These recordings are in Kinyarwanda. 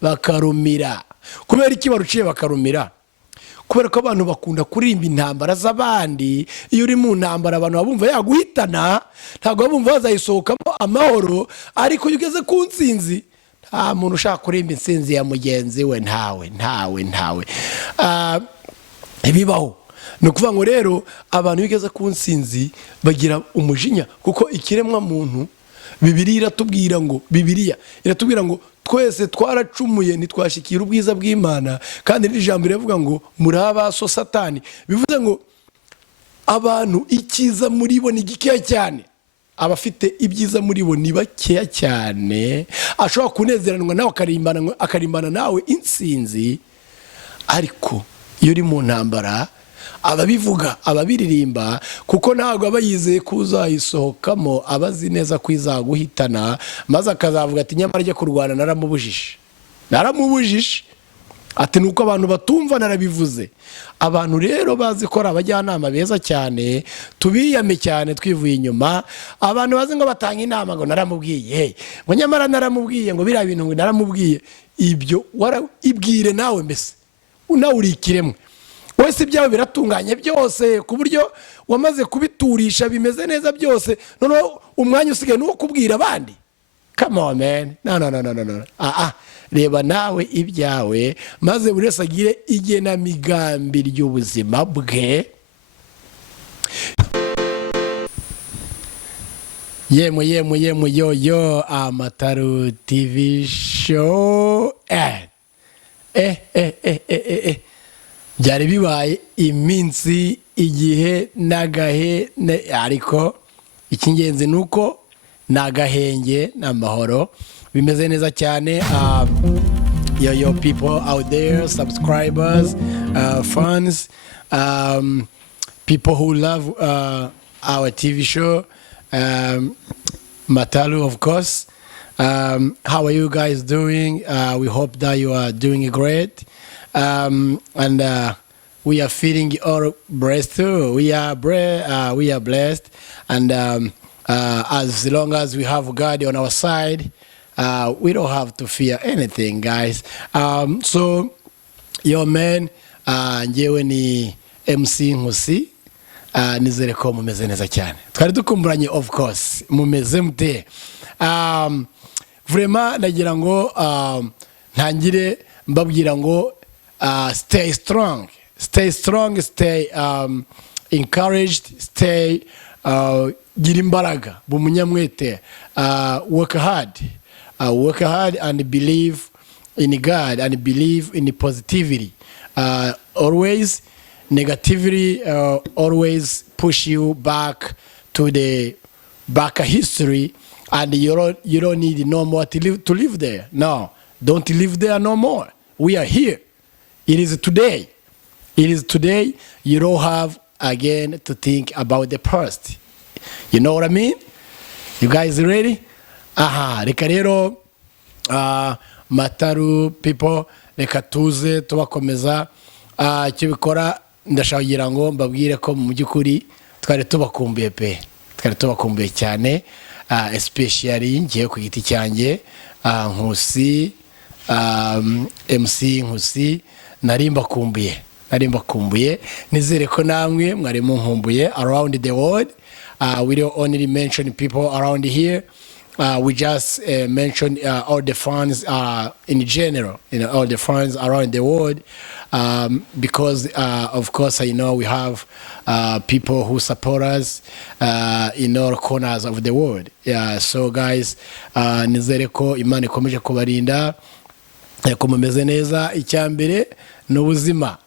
bakarumira. Kubera iki baruciye bakarumira? Kubera ko abantu bakunda kuririmba intambara z'abandi. Iyo uri mu ntambara abantu babumva yaguhitana, ntabwo babumva bazayisohokamo amahoro, ariko iyo ugeze ku nsinzi nta muntu ushaka kurimba insinzi ya mugenzi we, ntawe. Ibibaho. Ni ukuvuga ngo rero abantu bigeze ku nsinzi bagira umujinya, kuko ikiremwa muntu Bibiliya iratubwira ngo twese twaracumuye ntitwashikira ubwiza bw'Imana, kandi n'ijambo riravuga ngo muri abaso Satani. Bivuze ngo abantu icyiza muri bo ni gikeya cyane, abafite ibyiza muri bo ni bakeya cyane. Ashobora kunezeranwa nawe akarimbana nawe insinzi, ariko iyo uri mu ntambara ababivuga ababiririmba, kuko ntabwo aba yizeye ko uzayisohokamo, abazi neza ko izaguhitana, maze akazavuga ati nyamara ajya kurwana naramubujije ati nuko abantu batumva narabivuze. Abantu rero bazi ko ari abajyanama beza cyane, tubiyame cyane twivuye inyuma. Abantu bazi ngo batanga inama ngo naramubwiye, ngo nyamara naramubwiye, ngo biriya bintu ngo naramubwiye. Ibyo ibwire nawe, mbese nawe uri ikiremwe wese, ibyawe biratunganye byose ku buryo wamaze kubiturisha bimeze neza byose, noneho umwanya usigaye n'uwo kubwira abandi. Come on man, no. Reba nawe ibyawe, maze buri wese agire igenamigambi ry'ubuzima bwe. Yemwe yo Amataru TV show. Byari bibaye iminsi, igihe n'agahe, ariko icy'ingenzi nuko n'agahenge n'amahoro bimeze neza cyane. Yo people out there, subscribers, fans, people who love our TV show, Matalu, of course. How are you guys doing? We hope that you are doing great. And we are feeling our blessed too. We are blessed, and as long as we have God on our side, we don't have to fear anything, guys. So yo man, njewe ni MC Nkusi, nizere ko mumeze neza cyane. Twari dukumburanye, of course, mumeze mute. Vraiment nagira ngo ntangire mbabwira ngo stay strong, stay encouraged, stay gira imbaraga, bumunyamwete, work hard and believe in God and believe in positivity. Always negativity always push you back to the back history, and you don't need no more to live there. No, don't live there no more. We are here. It is today. You don't have again to think about the past. You know what I mean? You guys ready? Reka rero Mataru people, reka tuze tubakomeza. Icyo bikora ndashaka ngo mbabwire ko mu by'ukuri twari tubakumbuye cyane, especially ngiye ku giti cyanjye, Nkusi, MC Nkusi, nari mbakumbuye. Nizere ko namwe mwari munkumbuye around the world. We don't only mention people around here. We just mention all the fans in general, all the fans around the world, because of course I know we have people who support us in all corners of the world. So guys, nizere ko Imana ikomeje kubarinda, ko mumeze neza. Icyambere n'ubuzima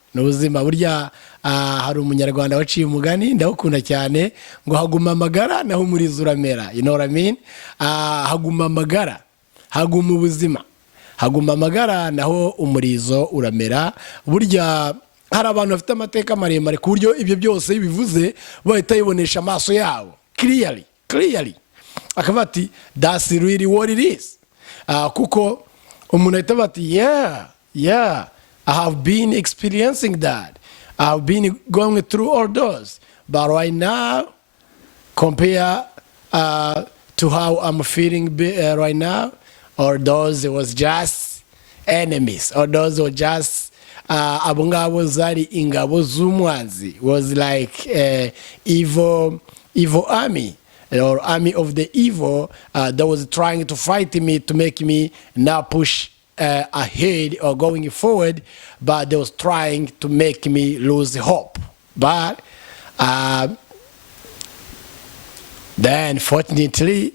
burya. Hari umunyarwanda waciye umugani ndawukunda cyane ngo haguma amagara naho umurizo uramera. You know what I mean? Haguma amagara, haguma ubuzima, haguma amagara naho umurizo uramera. Burya hari abantu bafite amateka maremare ku buryo ibyo byose bivuze bahita yibonesha amaso yabo clearly, akavuga ati that's really what it is. Kuko umuntu ahita bati yeah, I have been experiencing that. I've been going through all those, but right now, compare to how I'm feeling right now, or those, it was just enemies, or those were just abo ngabo zari ingabo z'umwanzi, was like evil army, or army of the evil that was trying to fight me to make me now push ahead or going forward, but they was trying to make me lose hope. But then fortunately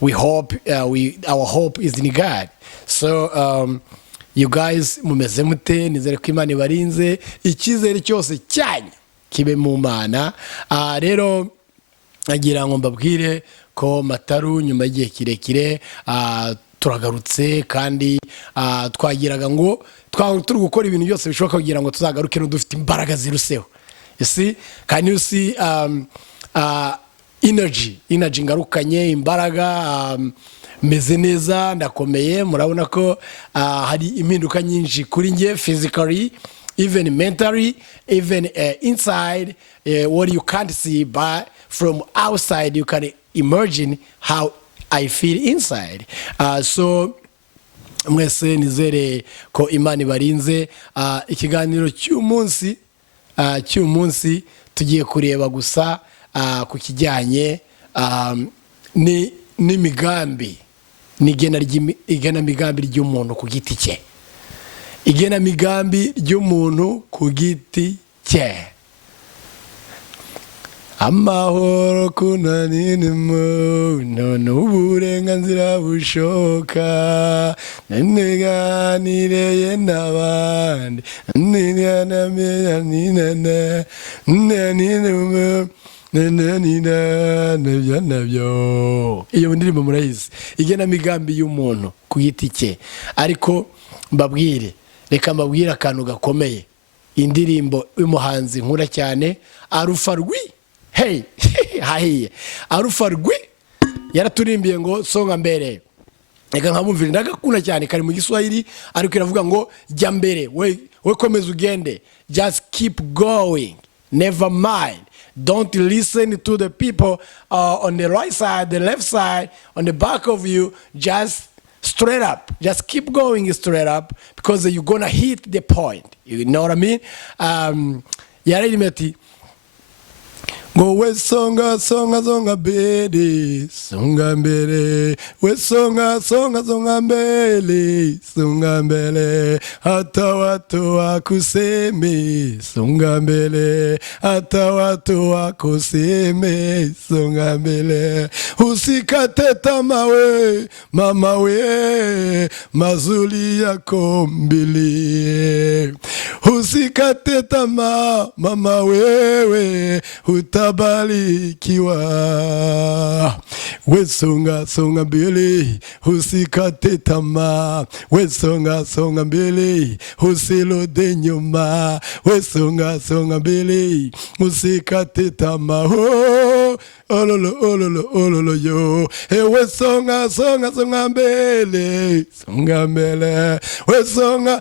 we hope our hope is in God. So you guys mumeze mute, nizere ko Imana ibarinze, icyizere cyose cyanyu kibe mu Mana. Rero nagira ngo mbabwire ko Mataru nyuma y'igihe kirekire turagarutse, kandi twagiraga ngo turi gukora ibintu byose bishoboka kugira ngo tuzagaruke dufite imbaraga ziruseho. You see, can you see energy ngarukanye imbaraga, meze neza, ndakomeye. Murabona ko hari impinduka nyinshi kuri nge, physically, even mentally, even inside, what you can't see, but from outside you can imagine how I feel inside. So mwese nizere ko Imana ibarinze. Ikiganiro cy'umunsi tugiye kureba gusa ku kijyanye n'imigambi, igenamigambi ry'umuntu ku giti cye, igenamigambi ry'umuntu ku giti cye. Amahoro kunanirimo n'uburenganzira bushoka, neganireye n'abandi, iyo ndirimbo murayizi, igenamigambi y'umuntu ku giti cye. Ariko reka mbabwire akantu gakomeye, indirimbo y'umuhanzi nkura cyane Alpha Rwi, hahiye Alpha Rwi yaraturimbiye ngo songa mbere. Reka nkabumvira, ndagakunda cyane, kari mu Giswahili ariko iravuga ngo jya mbere, we komeza ugende, just keep going, never mind. Don't listen to the people on the right side, the left side, on the back of you. Just straight up. Just keep going straight up, because you're going to hit the point. You know what I mean? Yarimeti. Go we songa mbele, songa mbele, we songa mbele, songa mbele, hata watu wakuseme, songa mbele, hata watu wakuseme, songa mbele, usikate tamaa we, mama we, mazuri yako mbili, usikate tamaa mama wewe, utabarikiwa. We songa mbele, usikate tamaa. We songa mbele, usirudi nyuma. We songa mbele, usikate tamaa. Ololo yo. We songa mbele, songa mbele. We songa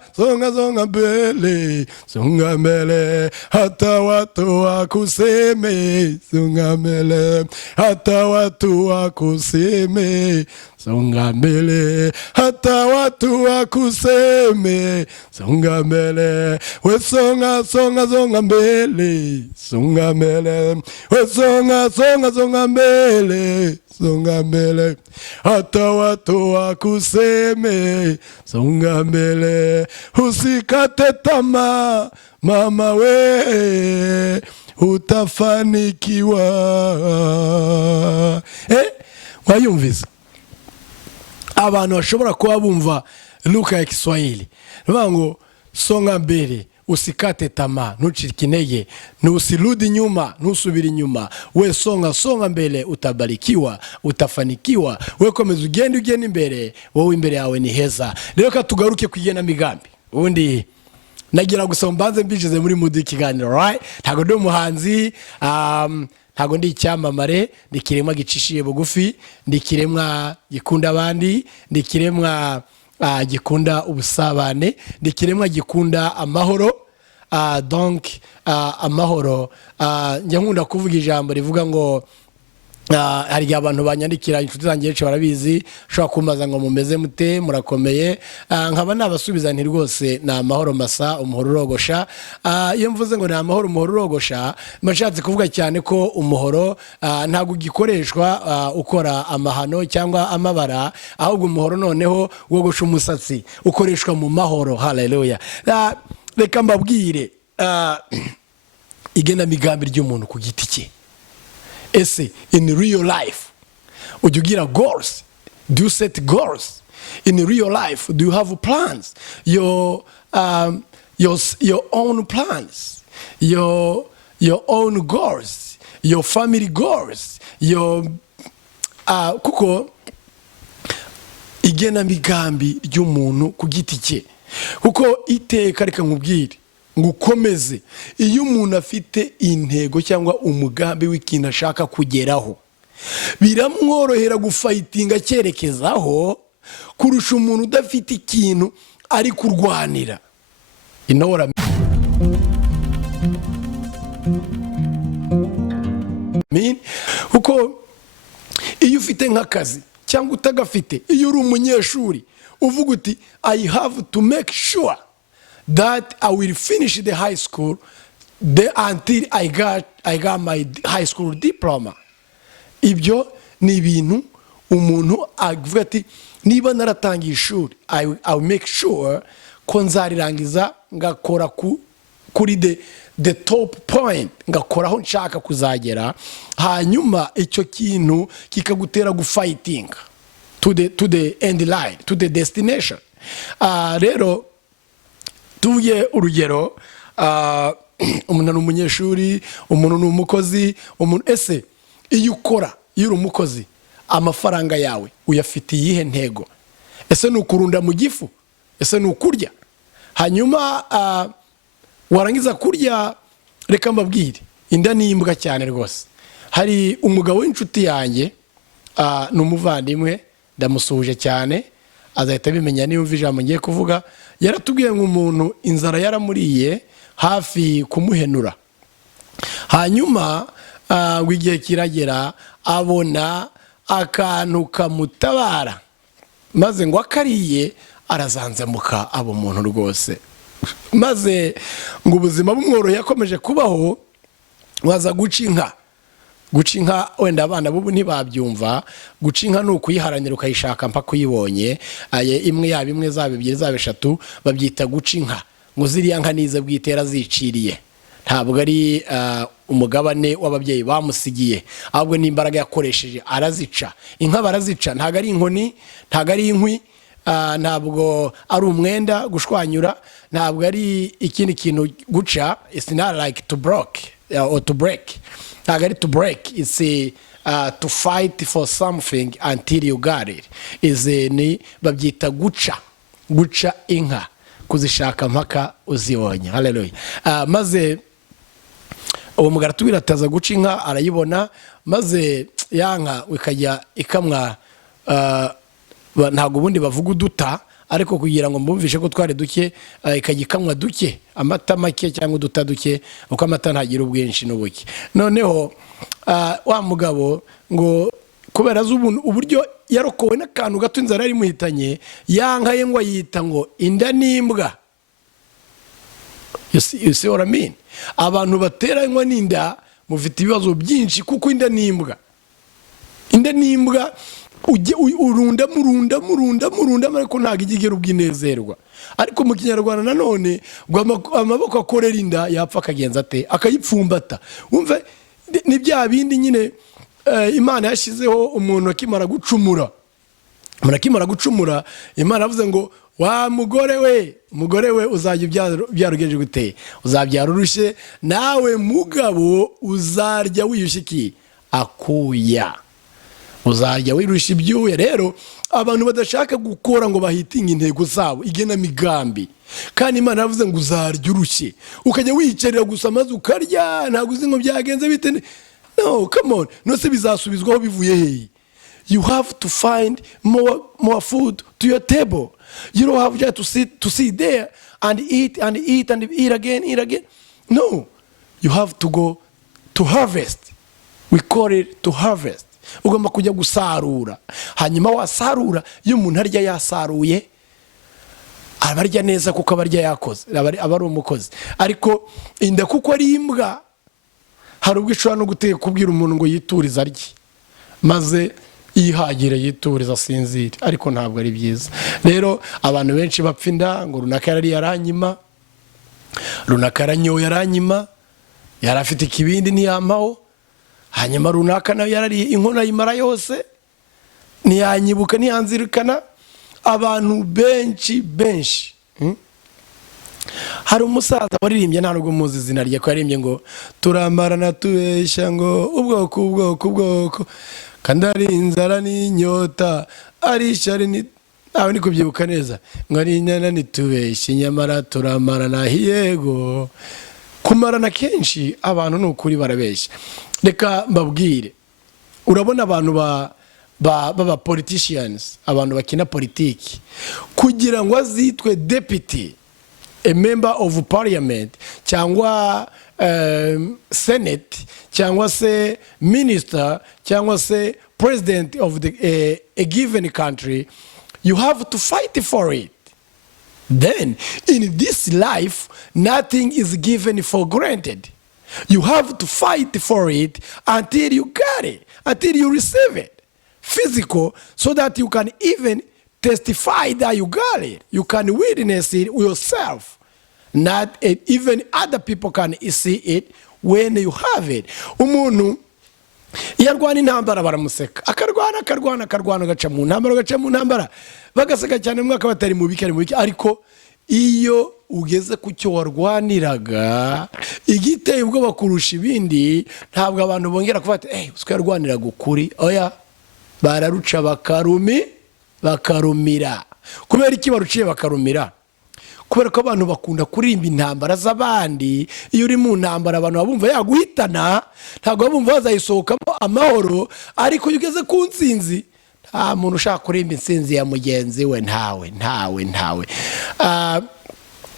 mbele, songa mbele. Hata watu wakuseme, songa mbele. Hata watu wakuseme, songa mbele. Hata watu wakuseme, songa mbele. We songa mbele, songa mbele. We songa mbele, songa mbele. Hata watu wakuseme, songa mbele. Usikate tamaa mama we, utafanikiwa. Wayumvise abantu bashobora kuba bumva Luka ya Kiswahili ngo songa mbele, usikate tamaa, ntucike intege, ntusirudi nyuma, ntusubire inyuma. We songa mbele, utabarikiwa, utafanikiwa. We komeza ugende imbere, wowe imbere yawe ni heza. Rero ka tugaruke kwigena migambi. Ubundi nagira gusoma mbanze mbijize muri mudi ikiganiro, right? Ntago ndi umuhanzi, ntago ndi icyamamare, ndi kiremwa gicishiye bugufi, ndi kiremwa gikunda abandi, ndi kiremwa gikunda ubusabane, ndi kiremwa gikunda amahoro. Donc amahoro, njya nkunda kuvuga ijambo rivuga ngo hari igihe abantu banyandikira, inshuti zanjye benshi barabizi, ushobora kumbaza ngo mumeze mute, murakomeye, nkaba nabasubiza nti rwose ni amahoro masa, umuhoro urogosha. Iyo mvuze ngo ni amahoro umuhoro urogosha, mbashatse kuvuga cyane ko umuhoro ntabwo ugikoreshwa ukora amahano cyangwa amabara, ahubwo umuhoro noneho wogosha umusatsi ukoreshwa mu mahoro. Haleluya. Reka mbabwire igenamigambi ry'umuntu ku giti cye. Ese in real life ujya ugira goals? Do you set goals in real life? Do you have plans, your own plans, your own goals, your family goals, kuko igenamigambi ry'umuntu ku giti cye, kuko iteka reka nkubwire ngo ukomeze, iyo umuntu afite intego cyangwa umugambi w'ikintu ashaka kugeraho, biramworohera gufayitinga cyerekezaho kurusha umuntu udafite ikintu ari kurwanira. Inora kuko iyo ufite nk'akazi cyangwa utagafite, iyo uri umunyeshuri uvuga uti I have to make sure that I will finish the high school until I got my high school diploma. Ibyo ni ibintu umuntu avuga ati niba naratangiye ishuri, I will make sure ko nzarirangiza ngakora kuri the top point, ngakora aho nshaka kuzagera, hanyuma icyo kintu kikagutera gufighting to the end line, to the destination. Rero tuvuge urugero, umuntu ni umunyeshuri, umuntu ni umukozi, ese iyo ukora, iyo uri umukozi, amafaranga yawe uyafitiye iyihe ntego? Ese ni ukurunda mu gifu? Ese ni ukurya? Hanyuma warangiza kurya, reka mbabwire, inda ni imbwa cyane rwose. Hari umugabo w'inshuti yanjye, ni umuvandimwe, ndamusuhuje cyane, azahita bimenya niyumva ijambo ngiye kuvuga. Yaratubwiye ngo umuntu inzara yaramuriye hafi kumuhenura, hanyuma ngo igihe kiragera abona akantu kamutabara, maze ngo akariye arazanzamuka aba umuntu rwose, maze ngo ubuzima bumworoheye akomeje kubaho, waza guca inka. Guca inka wenda abana bubu ntibabyumva, guca inka ni ukuyiharanira ukayishaka mpaka uyibonye, imwe yaba imwe zaba ebyiri zaba eshatu, babyita guca inka. Ngo ziriya nka nize bwitera ziciriye, ntabwo ari umugabane w'ababyeyi bamusigiye, ahubwo ni imbaraga yakoresheje arazica. Inka barazica, ntabwo ari inkoni, ntabwo ari inkwi, ntabwo ari umwenda gushwanyura, ntabwo ari ikindi kintu guca. It's not like to break or to break. Ntabwo ari to break, it's to fight for something until you got it. Ni babyita guca, guca inka, kuzishaka mpaka uzibonye. Haleluya. Maze uwo mugabo aratubwira ataza guca inka, arayibona, maze ya nka ikajya ikamwa, ntabwo ubundi bavuga uduta, ariko kugira ngo mbumvishe ko twari duke, ikajya ikamwa duke, amata make cyangwa uduta duke, uko amata ntagira ubwinshi n'ubuke. Noneho wa mugabo ngo kubera uburyo yarokowe n'akantu gato inzara yari imuhitanye, ya nka ye ngo ayita ngo inda n'imbwa. You see what I mean? Abantu bateranywa n'inda mufite ibibazo byinshi, kuko inda n'imbwa. Inda n'imbwa urunda ariko ntabwo igigera ubwinezerwa. Ariko mu Kinyarwanda nanone amaboko akorera inda yapfa akagenza ate? Akayipfumbata. Wumve ni bya bindi nyine Imana yashyizeho umuntu akimara gucumura. Umuntu akimara gucumura, Imana yavuze ngo wa mugore we uzajya ubyarugeje gute? Uzabyara urushye, nawe mugabo uzarya wiyushye akuya, uzajya wirusha ibyuya. Rero abantu badashaka gukora ngo bahitinge intego zabo, igenamigambi, kandi Imana yavuze ngo uzarya urushye, ukajya wiyicarira gusa maze ukarya, ntabwo uzi ngo byagenze bite. No, come on, nose bizasubizwaho bivuye hehe? You have to find more food to your table. You don't have just to sit there and eat again. No, you have to go to harvest. We call it to harvest. ugomba kujya gusarura. Hanyuma wasarura, iyo umuntu arya yasaruye aba arya neza kuko aba arya yakoze, aba ari umukozi. Ariko inda kuko ari imbwa, hari ubwo ishobora no guteka kubwira umuntu ngo yiturize arye, maze yihagire yituriza asinzire, ariko ntabwo ari byiza. Rero abantu benshi bapfa inda ngo runaka yarariye aranyima, runaka yaranyoye aranyima, yari afite ikibindi ntiyamaho, hanyuma runaka nawe yarariye inkono ayimara yose ntiyanyibuka ntiyanzirikana. Abantu benshi hari umusaza waririmbye, nta nubwo muzi izina rye, ko yaririmbye ngo turamarana tubeshya ngo ubwoko kandi ari inzara n'inyota ari ishyari nawe ni kubyibuka neza, ngo ari inyana nitubeshye nyamara turamarana. Yego, kumarana kenshi abantu ni ukuri barabeshya. Reka mbabwire, urabona abantu baba politicians, abantu bakina politiki, kugira ngo azitwe deputy, a member of parliament, cyangwa senate, cyangwa se minister, cyangwa se president of a given country, you have to fight for it. Then in this life nothing is given for granted. You have to fight for it until you get it, until you receive it physical, so that you can even testify that you got it. You can witness it yourself. Not even other people can see it when you have it. Umuntu iyo arwana intambara baramuseka, akarwana agaca mu ntambara bagaseka cyane, mwaka batari mu biki. Ariko iyo ugeze ku cyo warwaniraga igiteye ubwoba kurusha ibindi, ntabwo abantu bongera kuvuga ati usiko yarwaniraga ukuri. Oya, bararuca bakarumira. Kubera iki baruciye bakarumira? Kubera ko abantu bakunda kuririmba intambara z'abandi. Iyo uri mu ntambara abantu babumva yaguhitana, ntabwo babumva bazayisohokamo amahoro. Ariko iyo ugeze ku nsinzi, nta muntu ushaka kuririmba insinzi ya mugenzi we, ntawe.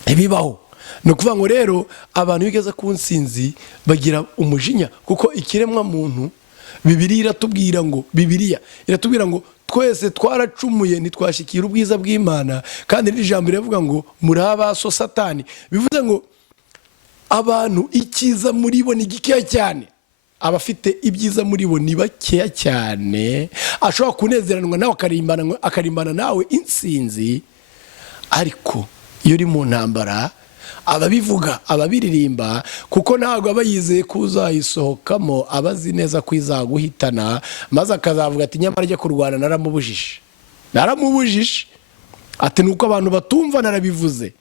Ibibaho. Ni ukuvuga ngo rero abantu iyo ugeze ku nsinzi bagira umujinya, kuko ikiremwa muntu Bibiliya iratubwira ngo twese twaracumuye ntitwashikira ubwiza bw'Imana. Kandi n'ijambo riravuga ngo muri abaso Satani, bivuze ngo abantu icyiza muri bo ni gikeya cyane, abafite ibyiza muri bo ni bakeya cyane. Ashobora kunezeranwa nawe akarimbana nawe insinzi, ariko iyo uri mu ntambara ababivuga ababiririmba, kuko ntabwo aba yizeye ko uzayisohokamo, abazi neza ko izaguhitana, maze akazavuga ati nyamara ajya kurwana naramubujije. Ati nuko abantu batumva narabivuze.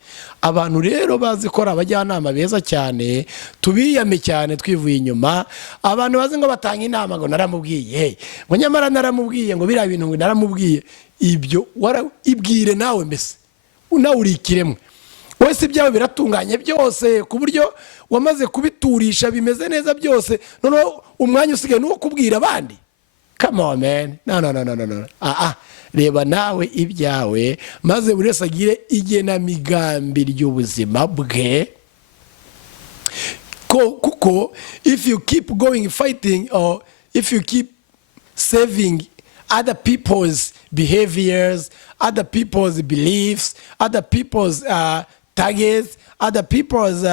Abantu rero bazi ko ari abajyanama beza cyane, tubiyame cyane twivuye inyuma. Abantu bazi ngo batanga inama ngo naramubwiye, ngo nyamara naramubwiye, ngo biriya bintu ngo naramubwiye. Ibyo ibwire nawe, mbese nawe uri ikiremwe. Wese ibyawe biratunganye byose ku buryo wamaze kubiturisha bimeze neza byose, noneho umwanya usigaye n'uwo kubwira abandi. Come on man, no. Reba nawe ibyawe, maze buri wese agire igenamigambi ry'ubuzima bwe. Kuko if you keep going fighting, or if you keep saving other people's behaviors, other people's beliefs, other people's targets, other people's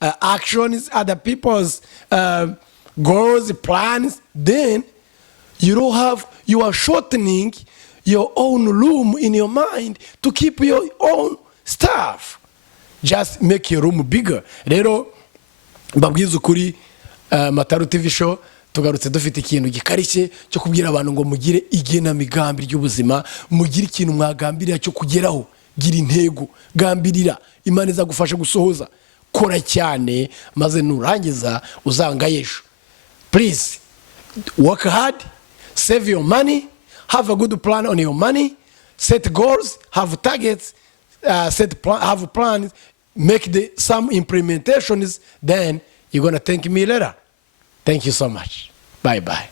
actions, other people's goals, plans, then you are shortening your own room in your mind to keep your own stuff. Just make your room bigger. Rero mbabwiza ukuri, Mataru TV show tugarutse dufite ikintu gikarishye cyo kubwira abantu ngo mugire igenamigambi ry'ubuzima, mugire ikintu mwagambirira cyo kugeraho. Gira intego, gambirira, Imana izagufasha gusohoza. Kora cyane, maze nurangiza uzangayesho. Please work hard, save your money, have a good plan on your money, set goals, have targets, have plans, make some implementations, then you're going to thank me later. Thank you so much. Bye-bye.